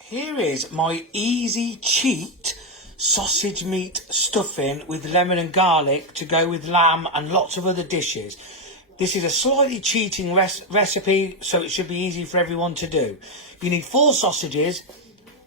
Here is my easy cheat sausage meat stuffing with lemon and garlic to go with lamb and lots of other dishes. This is a slightly cheating recipe, so it should be easy for everyone to do. You need 4 sausages,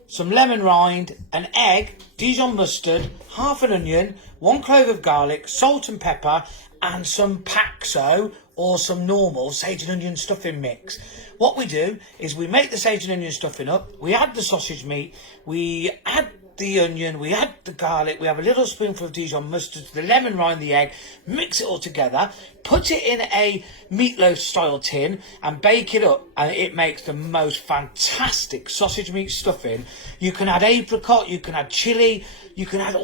some lemon rind, an egg, Dijon mustard, half an onion, 1 clove of garlic, salt and pepper, and some Paxo or some normal sage and onion stuffing mix. What we do is we make the sage and onion stuffing up, we add the sausage meat, we add the onion, we add the garlic, we have a little spoonful of Dijon mustard, the lemon rind, the egg, mix it all together, put it in a meatloaf style tin and bake it up, and it makes the most fantastic sausage meat stuffing. You can add apricot, you can add chilli, you can add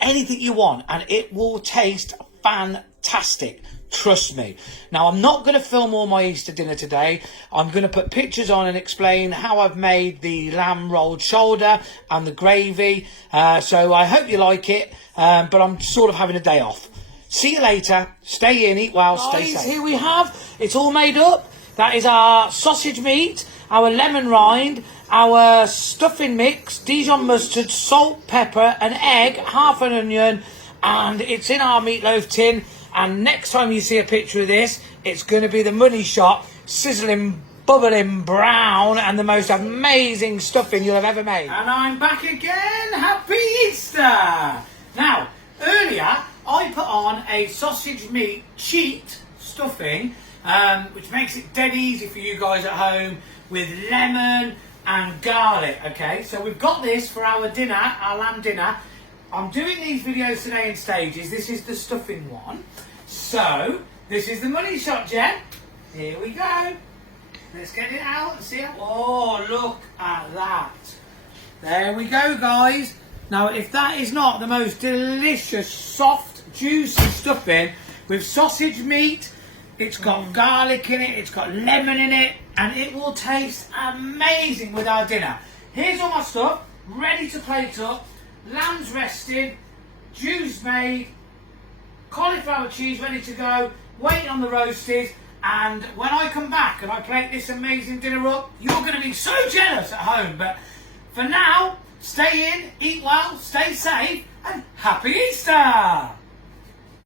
anything you want, and it will taste fantastic. Trust me. Now, I'm not going to film all my Easter dinner today. I'm going to put pictures on and explain how I've made the lamb rolled shoulder and the gravy. So I hope you like it, but I'm sort of having a day off. See you later. Stay in, eat well, stay safe. Here we have, it's all made up. That is our sausage meat, our lemon rind, our stuffing mix, Dijon mustard, salt, pepper, an egg, half an onion, and it's in our meatloaf tin. And next time you see a picture of this, it's going to be the money shot, sizzling, bubbling brown, and the most amazing stuffing you'll have ever made. And I'm back again. Happy Easter! Now, earlier, I put on a sausage meat cheat stuffing, which makes it dead easy for you guys at home, with lemon and garlic, okay? So we've got this for our dinner, our lamb dinner. I'm doing these videos today in stages. This is the stuffing one. So, this is the money shot, Jen. Here we go. Let's get it out and see it. Oh, look at that. There we go, guys. Now, if that is not the most delicious, soft, juicy stuffing with sausage meat, it's got garlic in it, it's got lemon in it, and it will taste amazing with our dinner. Here's all my stuff, ready to plate up. Lamb's rested, juice made, cauliflower cheese ready to go, waiting on the roasted, and when I come back and I plate this amazing dinner up, you're going to be so jealous at home. But for now, stay in, eat well, stay safe, and happy Easter!